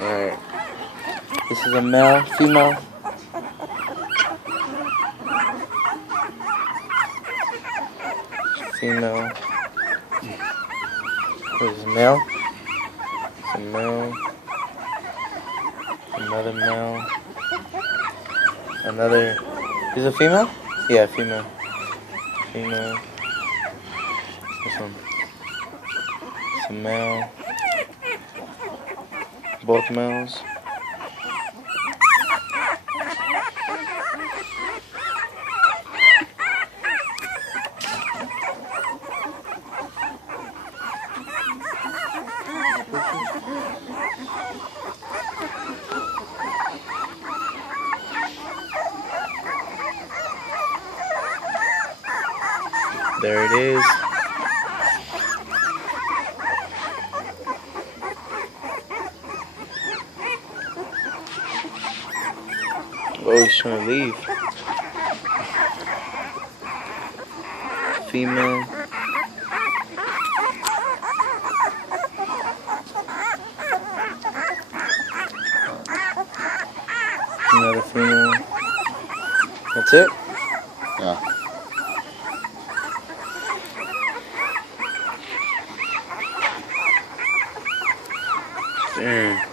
Alright. This is a male, female. Female. This is male. It's a male. Another male. Another. Is it a female? Yeah, female. Female. This one. It's a male. Both males. There it is. Oh, he's trying to leave. Female. Another female. That's it? Yeah. Damn.